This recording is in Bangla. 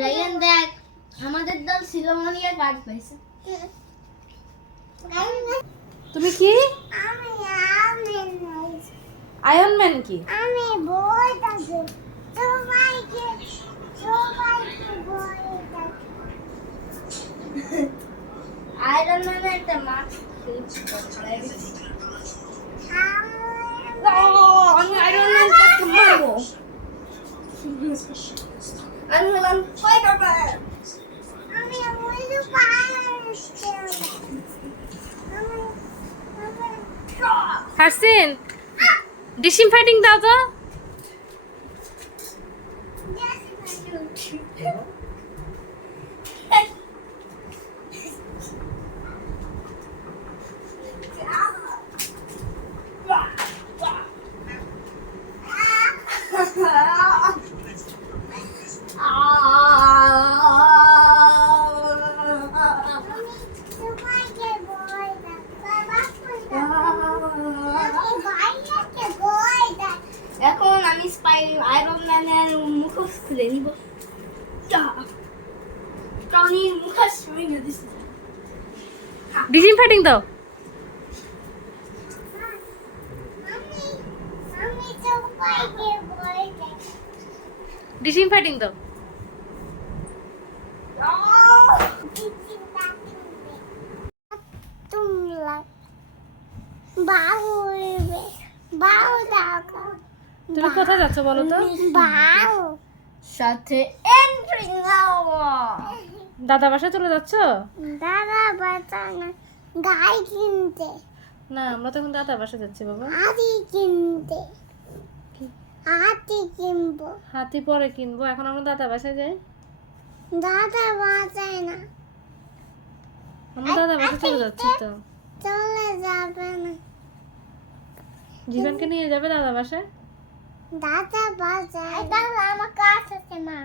রায়ান দেখ আমাদের দল সিলোমনিয়া কার্ড পাইছে। তুমি কি আয়রন ম্যান? কি আমি বলতাছি সবাইকে বলতাছি আয়রন ম্যানের একটা মাস্ক আমি আয়রন ম্যানকে মারবো। আমি হলাম স্পাইডারম্যান। আমি বলতে পারছি হাসিন ডিসইনফেক্টিং দাও তো। সবাইকে বলতাছি এখন আমি আয়রন ম্যানের মুখোশ খুলে নিব। টনির মুখোশ ভেঙে দিছি। ডিসইনফেক্টিং দাও। আমি সবাইকে বলতাছি ডিসইনফেক্টিং দাও। তোমরা বাউ দাও তুমি কোথায় যাচ্ছ বলো তো? বাউ সাথে এন্ট্রি নাও। দাদা বাসায় চলে যাচ্ছ? দাদা বাচ্চা গাই কিনতে না, আমরা তো এখন দাদা বাসায় যাচ্ছি বাবা। হাতি কিনতে হাতি কিনবো। হাতি পরে কিনবো, এখন আমরা দাদা বাসায় যাই। দাদা বাঁচায় না, আমরা দাদা বাসায় চলে যাচ্ছি তো। চলে যাবে না, জীবনকে নিয়ে যাবে দাদা বাসায়। দাদা বাঁচায়। দাদা আমার কাছে আছে মা।